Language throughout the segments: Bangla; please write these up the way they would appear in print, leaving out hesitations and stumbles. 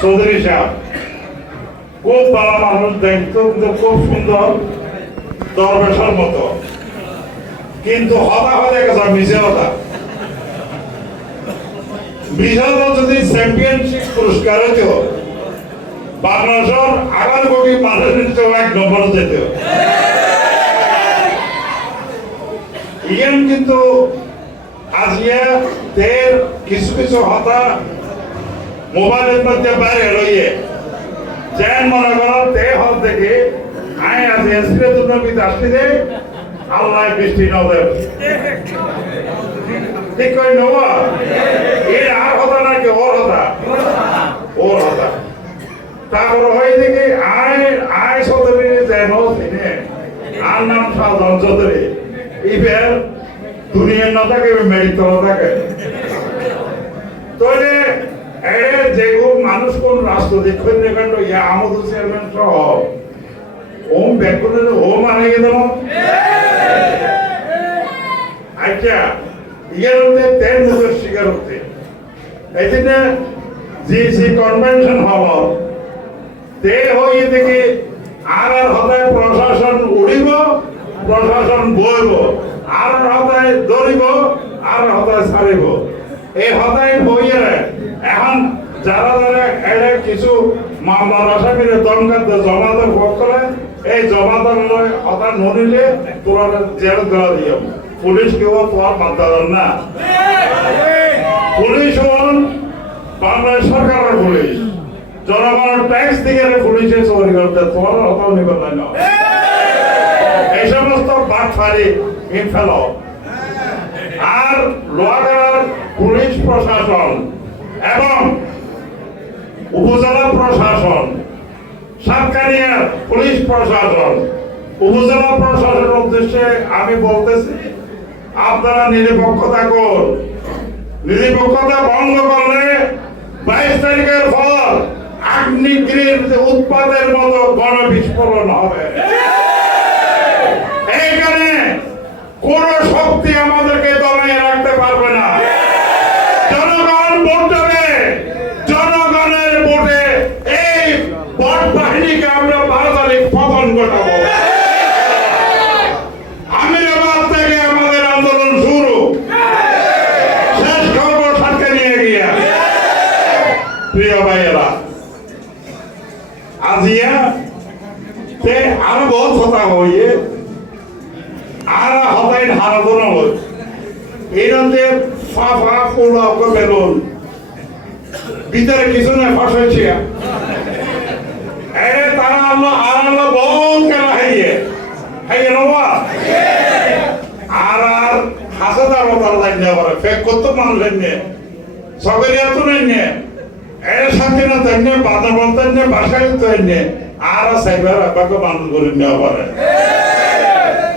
চৌধুরী সাহেব খুব ভালো মানুষ, দেখতো কিন্তু খুব সুন্দর, দরবেশের মতো, কিন্তু হতা হয়ে গেছে মিশে হতা। বিশাল যদি চ্যাম্পিয়নশিপ পুরস্কার হতো, বাংলাদেশের 11 কোটি মানুষের তো 1 নম্বর যেত। ইয়ান কিন্তু আজিয়া দের কিছু কিছু হতা মোবাইলের মধ্যে বাইরে রইয়ে যেন মনে করো তে হল থেকে আয় আছে এসরে দুর্নীতি আসতে দে আল্লাহ বৃষ্টি নবে ঠিক কই নবা এর আর হতা নাকি ওর হতা ওর হতা তারপর হয়ে থেকে আয় আয় চৌধুরী যেন চিনে আর নাম সাধন চৌধুরী ইবের দুনিয়ার না থাকে মেরিত না থাকে তাহলে যেগুলো মানুষ কোন রাষ্ট্রপতি খন্ড ইয়া আমাদের চেয়ারম্যান সহ ওম ব্যাকুলের ওম আনে গেল আচ্ছা ইয়ার মধ্যে 10 মুখের শিকার হতে এই জন্য জিসি কনভেনশন হল তে হয়ে থেকে আর হতায় প্রশাসন উড়িব, প্রশাসন বইব, আর হতায় ধরিব, আর হতায় ছাড়িব। এই হতায় বইয়ে এখন যারা যারা এড়ে কিছু মামলার আসামিরে দমকাতে জমাদার ভোগ করে এই জমাদার লয় হতা নড়িলে তোরা জেল দেওয়া দিও। পুলিশ কেউ তোমার মাদ্দার না, পুলিশ হন বাংলাদেশ সরকারের পুলিশ, জনগণের ট্যাক্স থেকে পুলিশে চুরি করতে তোমার হতাও নিবেন না। এই সমস্ত বাটফারি ফেল আর লোহাগাড়ার পুলিশ প্রশাসন এবং উপজেলা প্রশাসন, সাতকানিয়ার পুলিশ প্রশাসন, উপজেলা প্রশাসনের উদ্দেশ্যে আমি বলতেছি আপনারা নিরপেক্ষতা করুন। নিরপেক্ষতা ভঙ্গ করলে 22 তারিখের পর আগ্নেয়গিরির উৎপাদের মতো গণবিস্ফোরণ হবে। এইখানে কোন শক্তি আমাদেরকে দমাইয়ে রাখতে পারবে না। জনগণ ভোট দেবে, জনগণের ভোটে এই ভোট বাহিনীকে আমরা তাড়াতাড়ি পতন ঘটাবো। আমিরাবাদ থেকে আমাদের আন্দোলন শুরু, শেষ খবর সাথে নিয়ে গিয়া। প্রিয় ভাইয়েরা, আজিয়া তে আরো বহুত কথা হইয়ে আর হতাই হারাধন হল এইরকম ফাফা পোলা বেলুন ভিতরে কিছু না ফাঁস হয়েছে তারা আল্লাহ আর আল্লাহ বহুত কেন হাইয়ে হাইয়ে নবা আর আর হাসাদার মতার লাইন নেওয়া করে ফেক করতো মানুষ এনে সবের এত নেই এর সাথে না তেমনি বাদা বলতেন নে বাসায় তো এনে আর সাইবার আপাকে মানুষ করে নেওয়া করে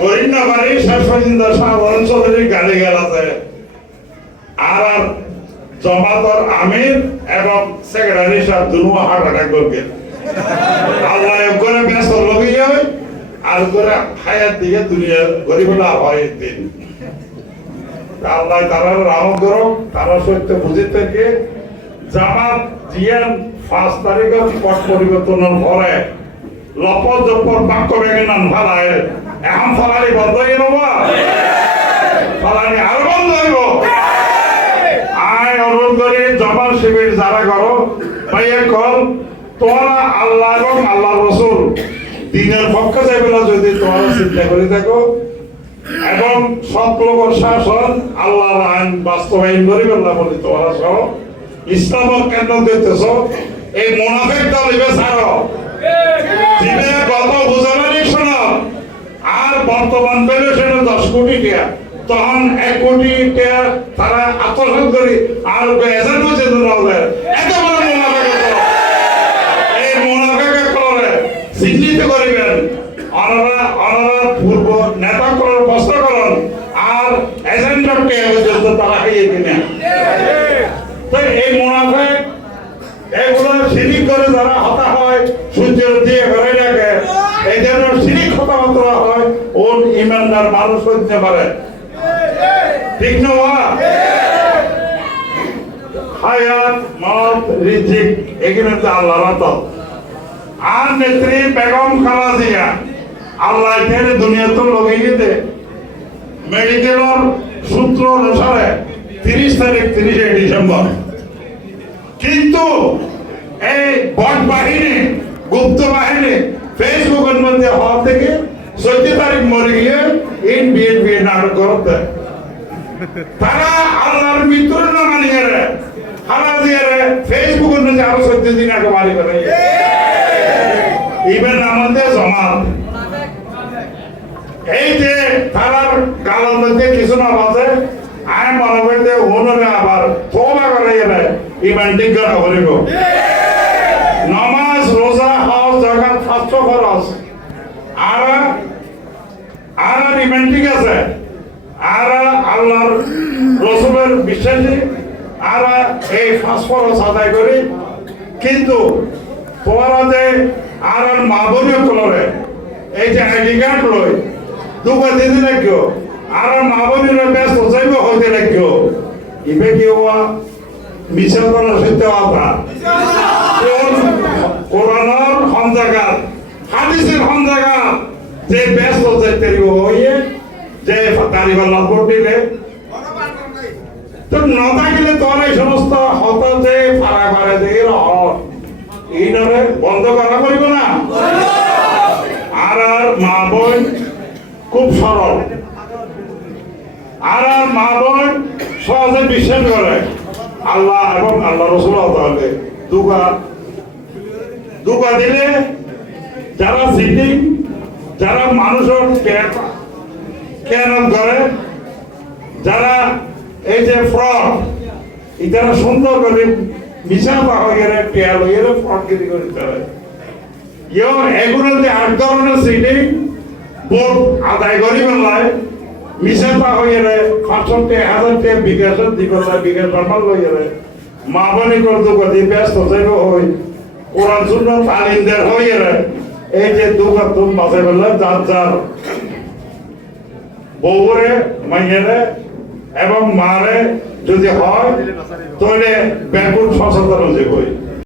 গরিব না পারি শেষ পর্যন্ত সাধারণ চৌধুরী গাড়ি গেলাতে আর আর জমাতর আমির এবং সেক্রেটারি সাহেব দুনো হার্ট অ্যাটাক করবে। আল্লাহ করে ব্যস্ত লগি হয় আর করে হায়াত দিয়ে দুনিয়া গরিবলা হয় দিন। আল্লাহ তারা রহমত করো, তারা সত্য বুঝে থেকে জামাত জিয়ান 5 তারিখের পট পরিবর্তনের পরে লপর জপর বাক্য বেগেনান ফালায় এখন ফালানি বন্ধ হয়ে নেবা, ফালানি আরো বন্ধ হইব। আয় অনুরোধ করি জমার শিবির যারা করো ভাইয়া কল তোমরা আল্লাহ এবং আল্লাহ রসুল দিনের পক্ষে যাইবেলা যদি তোমরা চিন্তা করে থাকো এবং সব লোকের শাসন আল্লাহর আইন বাস্তবায়ন করিবেন না বলি তোমরা সহ ইসলামক কেন্দ্র দিতেছ এই মুনাফিক দল ইবে ছাড়ো দিনে গত বুঝানি শোনো আর বর্তমান ভ্যালুয়েশন 10 কোটি টাকা তখন 1 কোটি টাকা তারা আত্মসাৎ করি আর এজেন্ট হচ্ছে দুর্বলের এত বড় মুনাফিক এই মুনাফিক করে চিহ্নিত করিবেন অনারা অনারা পূর্ব নেতা করার প্রশ্ন করুন আর এজেন্টর কে পর্যন্ত তারা খাইয়ে কিনা তো এই মুনাফিক এগুলো শিরিক করে যারা হতা হয় সূর্যের দিয়ে ঘরে রাখে এই জন্য শিরিক কথাবার্তা হয় ওর ইমানদার মানুষ হতে পারে ঠিক না হায়াত মত রিজিক এগুলো তো আল্লাহর আতা আর নেত্রী বেগম খালা জিয়া আল্লাহ এখানে দুনিয়া তো লগিয়ে দে মেডিকেলের সূত্র অনুসারে 30 তারিখ 30 ডিসেম্বর কিন্তু এই বট বাহিনী গুপ্ত বাহিনী ফেসবুকের মধ্যে হওয়া থেকে 14 তারিখ মরে গিয়ে ইন বিএনপি নাটক করতে তারা আল্লাহর মৃত্যুর না মানিয়ে রে হারা দিয়ে রে ফেসবুকের মধ্যে আরো 14 দিন আগে বাড়ি করে ইভেন আমাদের জমাত এই যে তারার গালার মধ্যে কিছু না বাজে আমি মনে করি যে ওনারে আবার তোবা করে গেলে ইমান ঠিক করা হলিব নামাজ রোজা হজ জাকাত ফাস্ট ফরজ আর ইমান ঠিক আছে আর আল্লাহর রাসূলের বিশ্বাসী আর এই ফাস্ট ফরজ আদায় করি কিন্তু তোরা যে আর মা বোনের কোলরে এই যে আইডি কার্ড লই দুবা দিদি লাগিও আর মা বোনের ব্যস্ত যাইব হইতে লাগিও ইবে কি হওয়া মিশন করার সত্য কথা কোরআনের হন্দাগার হাদিসের হন্দাগার যে ব্যস্ত যাইতে হইয়ে যে তারিখ নম্বর দিলে তো না থাকিলে তোর এই সমস্ত হত যে ফারা ফারে দিয়ে এইটারে বন্ধ করা করিব না আর মা বোন খুব সরল আর মা বোন সহজে বিশ্বাস করে আল্লাহ এবং আল্লাহ রসুল হতে দুকা দিলে যারা সিটিং যারা মানুষের কেন করে যারা এই যে ফ্রড এটারা সুন্দর করে মিশা পাওয়া গেলে পেয়ার হয়ে ফ্রড গিরি করে দিতে হয় এগুলো যে 8 ধরনের সিটিং বোর্ড আদায় করি বেলায় মিশা পাওয়া গেলে 500,000 টাকা বিকাশের দিকে বিকাশ নর্মাল হয়ে গেলে মা বনি করতে গতি ব্যস্ত যাইব হই কোরআন শূন্য তালিম দেয় হয়ে গেলে এই যে দুগা তুম বাসে বেলা যার যার বউরে মাইয়েরে এবং মারে যদি হয় তাহলে ব্যাপক সচেতন হয়ে